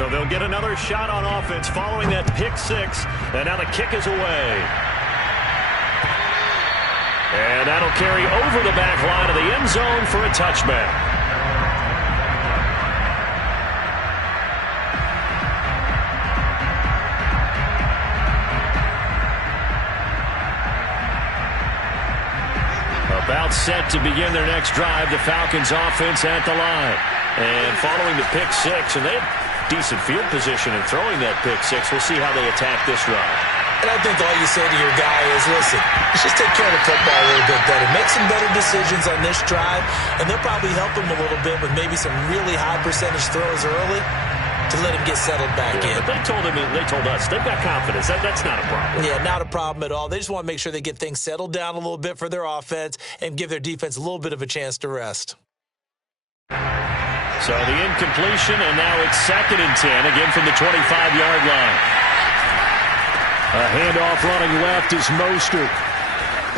So they'll get another shot on offense following that pick six. And now the kick is away. And that'll carry over the back line of the end zone for a touchback. About set to begin their next drive, the Falcons offense at the line. And following the pick six, and they have decent field position in throwing that pick six. We'll see how they attack this drive. And I think all you say to your guy is, listen, let's just take care of the football a little bit better. Make some better decisions on this drive, and they'll probably help him a little bit with maybe some really high percentage throws early to let him get settled back in. But they told us, they've got confidence. That's not a problem. Yeah, not a problem at all. They just want to make sure they get things settled down a little bit for their offense and give their defense a little bit of a chance to rest. So the incompletion, and now it's 2nd and 10, again from the 25-yard line. A handoff running left is Mostert.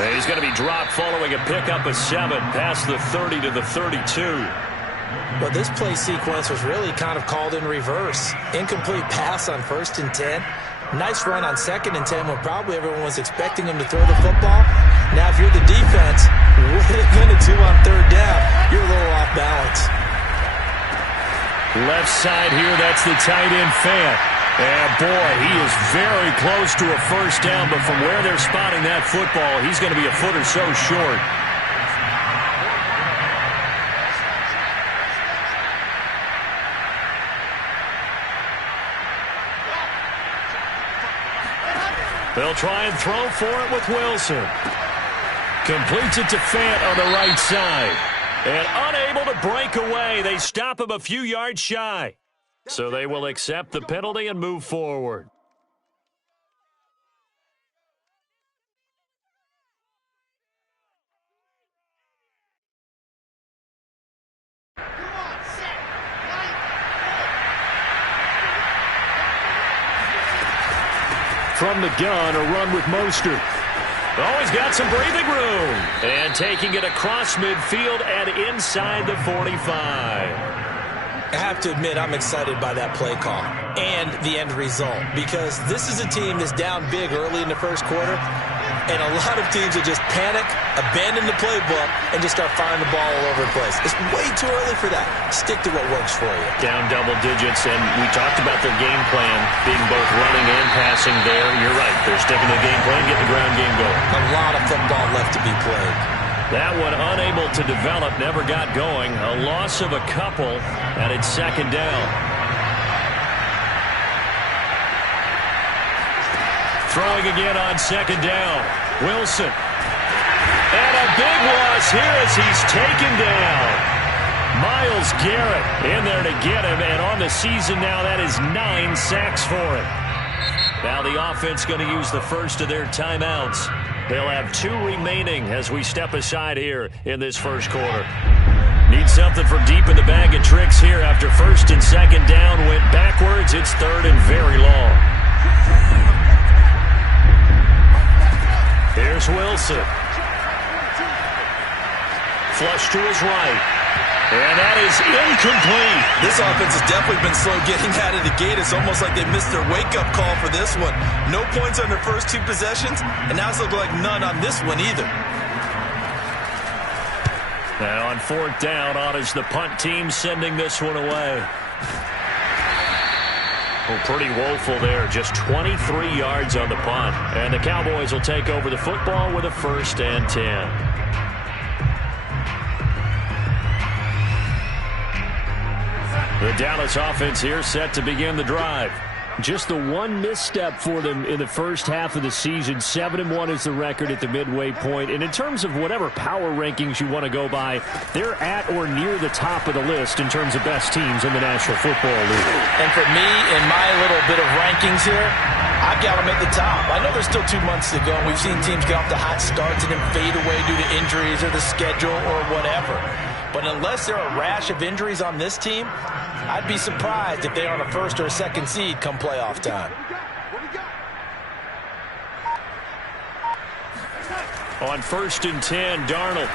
And he's going to be dropped following a pickup of 7 past the 30 to the 32. Well, this play sequence was really kind of called in reverse. Incomplete pass on 1st and 10. Nice run on 2nd and 10 when probably everyone was expecting him to throw the football. Now, if you're the defense, what are they going to do on 3rd down? You're a little off balance. Left side here, that's the tight end Fant. And, boy, he is very close to a first down, but from where they're spotting that football, he's going to be a foot or so short. They'll try and throw for it with Wilson. Completes it to Fant on the right side. And unable to break away, they stop him a few yards shy. So they will accept the penalty and move forward. From the gun, a run with Mostert. Oh, he's got some breathing room. And taking it across midfield and inside the 45. I have to admit, I'm excited by that play call and the end result, because this is a team that's down big early in the first quarter, and a lot of teams will just panic, abandon the playbook, and just start firing the ball all over the place. It's way too early for that. Stick to what works for you. Down double digits, and we talked about their game plan being both running and passing there. You're right. They're sticking to the game plan, getting the ground game going. A lot of football left to be played. That one unable to develop, never got going. A loss of a couple, and it's 2nd down. Throwing again on 2nd down. Wilson. And a big loss here as he's taken down. Myles Garrett in there to get him, and on the season now, that is 9 sacks for him. Now the offense going to use the first of their timeouts. They'll have 2 remaining as we step aside here in this first quarter. Need something for deep in the bag of tricks here after 1st and 2nd down. Went backwards. It's 3rd and very long. Here's Wilson. Flush to his right. And that is incomplete. This offense has definitely been slow getting out of the gate. It's almost like they missed their wake-up call for this one. No points on their first 2 possessions, and now it's looking like none on this one either. Now on 4th down, on is the punt team sending this one away. Well, pretty woeful there. Just 23 yards on the punt. And the Cowboys will take over the football with a 1st and 10. The Dallas offense here set to begin the drive. Just the one misstep for them in the first half of the season. 7-1 is the record at the midway point. And in terms of whatever power rankings you want to go by, they're at or near the top of the list in terms of best teams in the National Football League. And for me, in my little bit of rankings here, I've got them at the top. I know there's still 2 months to go. We've seen teams get off to hot starts and then fade away due to injuries or the schedule or whatever. But unless there are a rash of injuries on this team, I'd be surprised if they're on a 1st or a 2nd seed come playoff time. On 1st and 10, Darnold.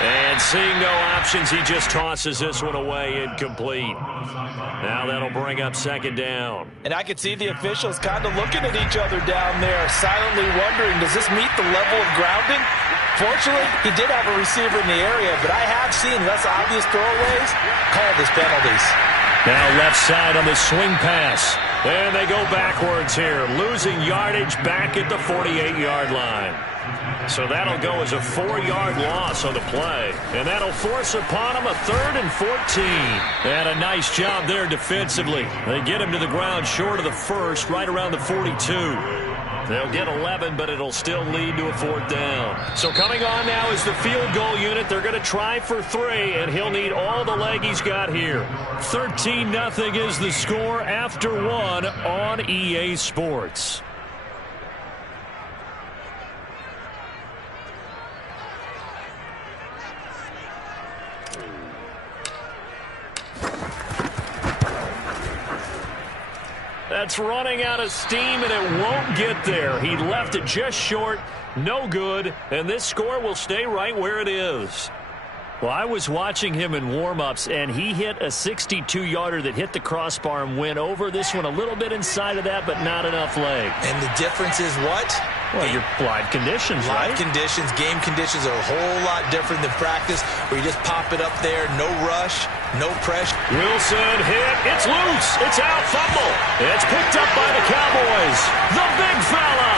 And seeing no options, he just tosses this one away incomplete. Now that'll bring up second down. And I could see the officials kind of looking at each other down there, silently wondering, does this meet the level of grounding? Fortunately, he did have a receiver in the area, but I have seen less obvious throwaways called as penalties. Now left side on the swing pass. And they go backwards here, losing yardage back at the 48-yard line. So that'll go as a 4-yard loss on the play. And that'll force upon him a 3rd and 14. And a nice job there defensively. They get him to the ground short of the first, right around the 42. They'll get 11, but it'll still lead to a 4th down. So coming on now is the field goal unit. They're going to try for 3, and he'll need all the leg he's got here. 13-0 is the score after 1 on EA Sports. That's running out of steam, and it won't get there. He left it just short, no good, and this score will stay right where it is. Well, I was watching him in warm-ups, and he hit a 62-yarder that hit the crossbar and went over. This one a little bit inside of that, but not enough leg. And the difference is what? Well, your live conditions, right? Live conditions, game conditions are a whole lot different than practice, where you just pop it up there, no rush, no pressure. Wilson hit. It's loose. It's out. Fumble. It's picked up by the Cowboys. The big fella.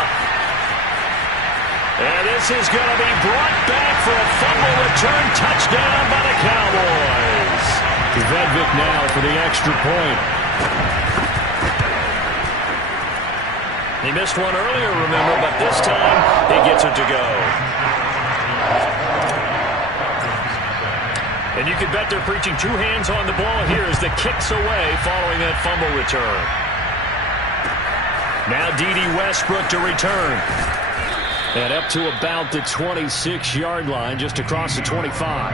And this is going to be brought back for a fumble return touchdown by the Cowboys. Vedvik now for the extra point. He missed one earlier, remember, but this time he gets it to go. And you can bet they're preaching 2 hands on the ball here as the kick's away following that fumble return. Now Dede Westbrook to return. And up to about the 26-yard line, just across the 25.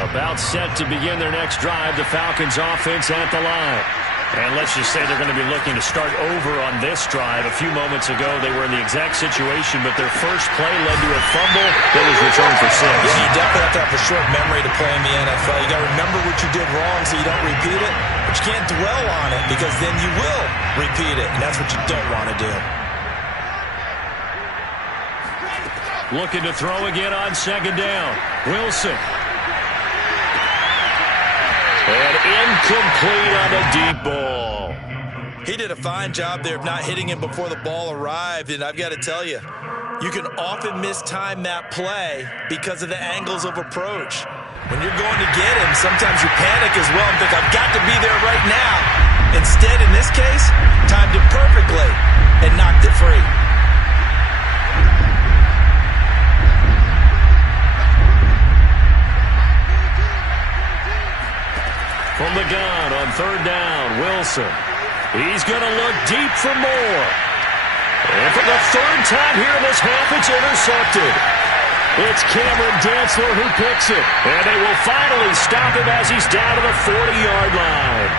About set to begin their next drive, the Falcons offense at the line. And let's just say they're going to be looking to start over on this drive. A few moments ago, they were in the exact situation, but their first play led to a fumble that was returned for 6. Yeah, you definitely have to have a short memory to play in the NFL. You got to remember what you did wrong so you don't repeat it, but you can't dwell on it because then you will repeat it, and that's what you don't want to do. Looking to throw again on second down. Wilson. And incomplete on the deep ball. He did a fine job there of not hitting him before the ball arrived, and I've got to tell you, you can often mistime that play because of the angles of approach. When you're going to get him, sometimes you panic as well and think, I've got to be there right now. Instead, in this case, timed it perfectly and knocked it free. From the gun on third down, Wilson. He's going to look deep for more. And for the 3rd time here in this half, it's intercepted. It's Cameron Dantzler who picks it. And they will finally stop him as he's down to the 40-yard line.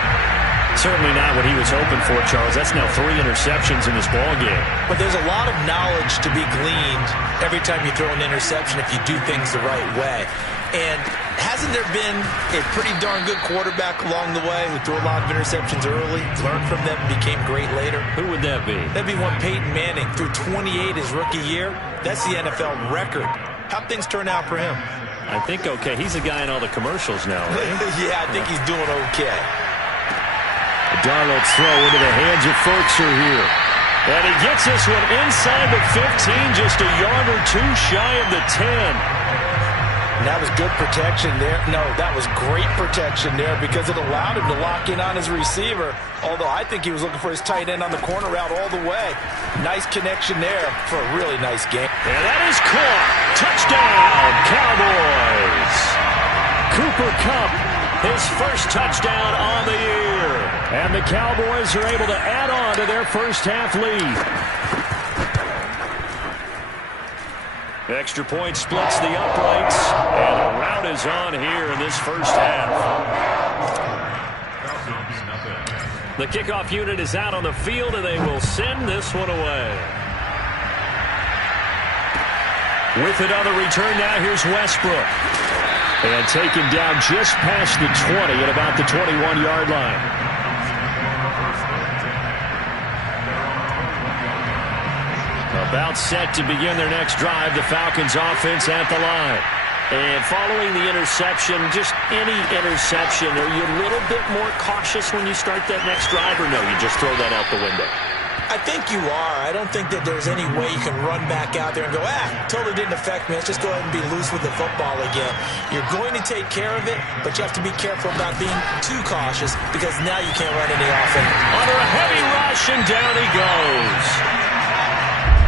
Certainly not what he was hoping for, Charles. That's now 3 interceptions in this ballgame. But there's a lot of knowledge to be gleaned every time you throw an interception if you do things the right way. And hasn't there been a pretty darn good quarterback along the way who threw a lot of interceptions early, learned from them, and became great later? Who would that be? That'd be one Peyton Manning. Threw 28 his rookie year. That's the NFL record. How'd things turn out for him? I think okay. He's a guy in all the commercials now, right? Yeah, I think he's doing okay. Darnold's throw into the hands of Firkser here. And he gets this one inside the 15, just a yard or 2 shy of the 10. And that was good protection there. No, that was great protection there because it allowed him to lock in on his receiver. Although I think he was looking for his tight end on the corner route all the way. Nice connection there for a really nice game. And that is caught. Touchdown, Cowboys. Cooper Kupp, his first touchdown on the year. And the Cowboys are able to add on to their first half lead. Extra point splits the uprights, and the rout is on here in this first half. The kickoff unit is out on the field, and they will send this one away. With another return now, here's Westbrook. And taken down just past the 20 at about the 21-yard line. About set to begin their next drive, the Falcons offense at the line. And following the interception, just any interception, are you a little bit more cautious when you start that next drive, or no, you just throw that out the window? I think you are. I don't think that there's any way you can run back out there and go, totally didn't affect me. Let's just go ahead and be loose with the football again. You're going to take care of it, but you have to be careful about being too cautious because now you can't run any offense. Under a heavy rush, and down he goes.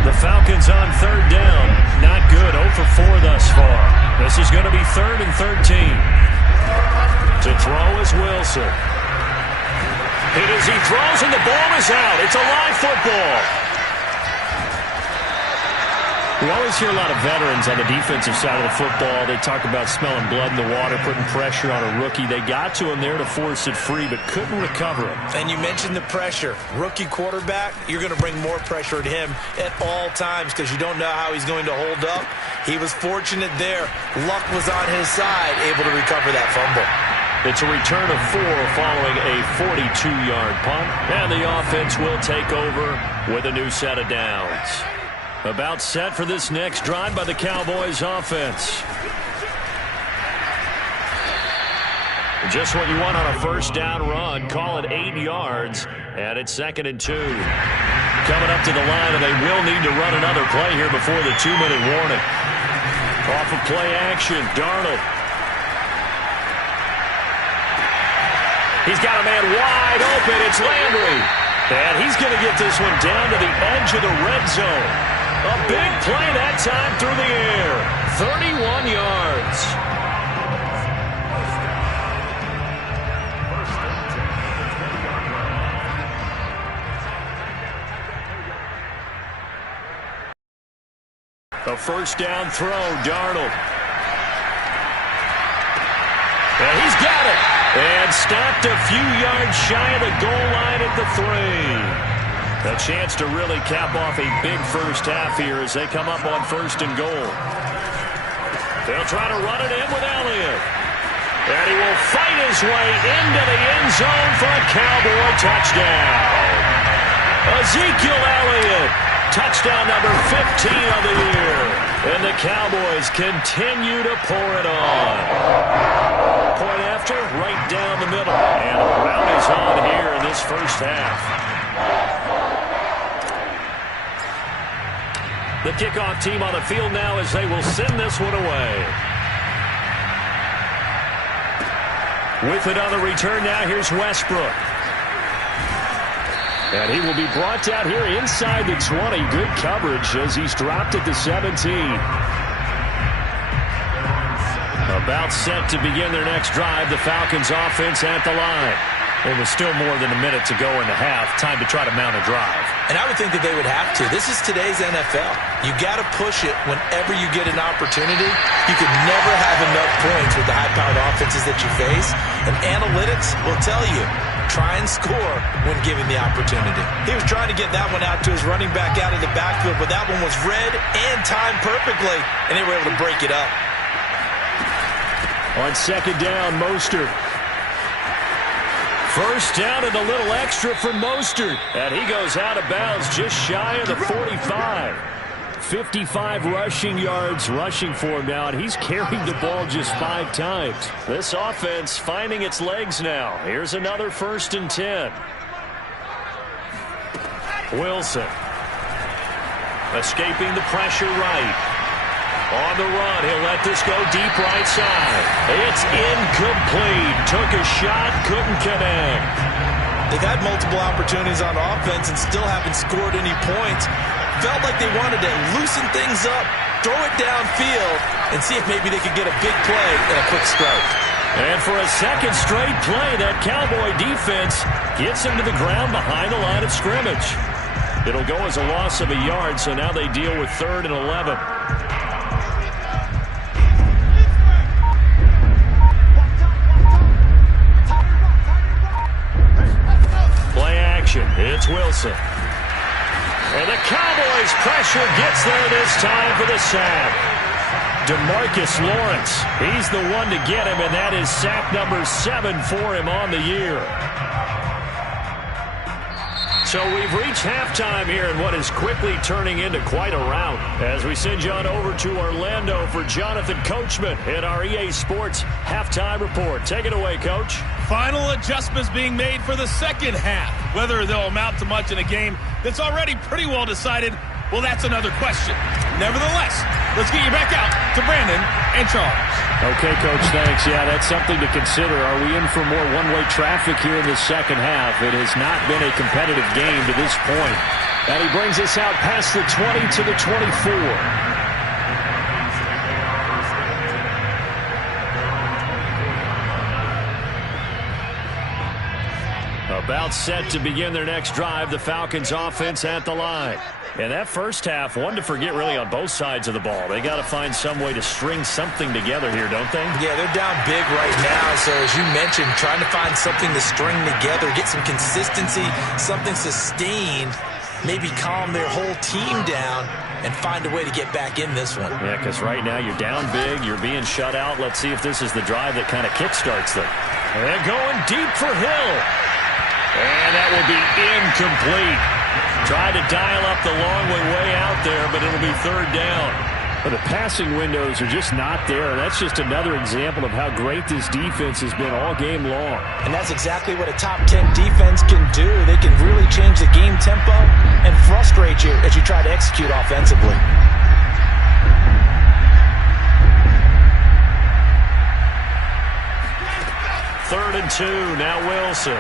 The Falcons on third down. Not good. 0 for 4 thus far. This is going to be 3rd and 13. To throw is Wilson. Hit as he throws, and the ball is out. It's a live football. We always hear a lot of veterans on the defensive side of the football. They talk about smelling blood in the water, putting pressure on a rookie. They got to him there to force it free, but couldn't recover him. And you mentioned the pressure. Rookie quarterback, you're going to bring more pressure at him at all times because you don't know how he's going to hold up. He was fortunate there. Luck was on his side, able to recover that fumble. It's a return of 4 following a 42-yard punt, and the offense will take over with a new set of downs. About set for this next drive by the Cowboys offense. Just what you want on a first down run. Call it 8 yards, and it's 2nd and 2. Coming up to the line, and they will need to run another play here before the 2-minute warning. Off of play action, Darnold. He's got a man wide open. It's Landry. And he's going to get this one down to the edge of the red zone. A big play that time through the air. 31 yards. A first down throw, Darnold. And he's got it. And stopped a few yards shy of the goal line at the 3. A chance to really cap off a big first half here as they come up on 1st and goal. They'll try to run it in with Elliott. And he will fight his way into the end zone for a Cowboy touchdown. Ezekiel Elliott, touchdown number 15 of the year. And the Cowboys continue to pour it on. Point after, right down the middle. And a rout is on here in this first half. The kickoff team on the field now as they will send this one away. With another return now, here's Westbrook. And he will be brought down here inside the 20. Good coverage as he's dropped at the 17. About set to begin their next drive. The Falcons offense at the line. It was still more than a minute to go in the half. Time to try to mount a drive. And I would think that they would have to. This is today's NFL. You got to push it whenever you get an opportunity. You can never have enough points with the high-powered offenses that you face. And analytics will tell you, try and score when given the opportunity. He was trying to get that one out to his running back out of the backfield, but that one was read and timed perfectly, and they were able to break it up. On 2nd down, Mostert. First down and a little extra for Mostert. And he goes out of bounds just shy of the 45. 55 rushing yards rushing for him now, and he's carried the ball just 5 times. This offense finding its legs now. Here's another 1st and 10. Wilson. Escaping the pressure right. On the run, he'll let this go deep right side. It's incomplete. Took a shot, couldn't connect. They've had multiple opportunities on offense and still haven't scored any points. Felt like they wanted to loosen things up, throw it downfield, and see if maybe they could get a big play and a quick strike. And for a second straight play, that Cowboy defense gets him to the ground behind the line of scrimmage. It'll go as a loss of a yard, so now they deal with 3rd and 11. It's Wilson. And the Cowboys pressure gets there this time for the sack. DeMarcus Lawrence. He's the one to get him, and that is sack number 7 for him on the year. So we've reached halftime here in what is quickly turning into quite a rout as we send you on over to Orlando for Jonathan Coachman in our EA Sports Halftime Report. Take it away, Coach. Final adjustments being made for the second half. Whether they'll amount to much in a game that's already pretty well decided, well, that's another question. Nevertheless, let's get you back out to Brandon and Charles. Okay, Coach, thanks. Yeah, that's something to consider. Are we in for more one-way traffic here in the second half? It has not been a competitive game to this point. And he brings us out past the 20 to the 24. About set to begin their next drive, the Falcons offense at the line. And that first half, one to forget really on both sides of the ball. They got to find some way to string something together here, don't they? Yeah, they're down big right now. So as you mentioned, trying to find something to string together, get some consistency, something sustained, maybe calm their whole team down and find a way to get back in this one. Yeah, because right now you're down big, you're being shut out. Let's see if this is the drive that kind of kickstarts them. And going deep for Hill. And that will be incomplete. Tried to dial up the long way out there, but it'll be third down. But the passing windows are just not there. That's just another example of how great this defense has been all game long. And that's exactly what a top 10 defense can do. They can really change the game tempo and frustrate you as you try to execute offensively. Third and 2, now Wilson.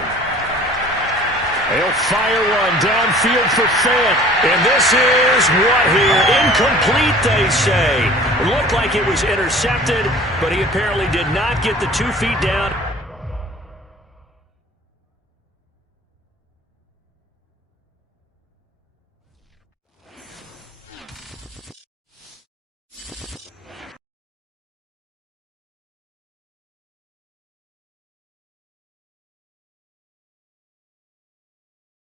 He'll fire one downfield for Fant. And this is what here? Incomplete, they say. It looked like it was intercepted, but he apparently did not get the 2 feet down.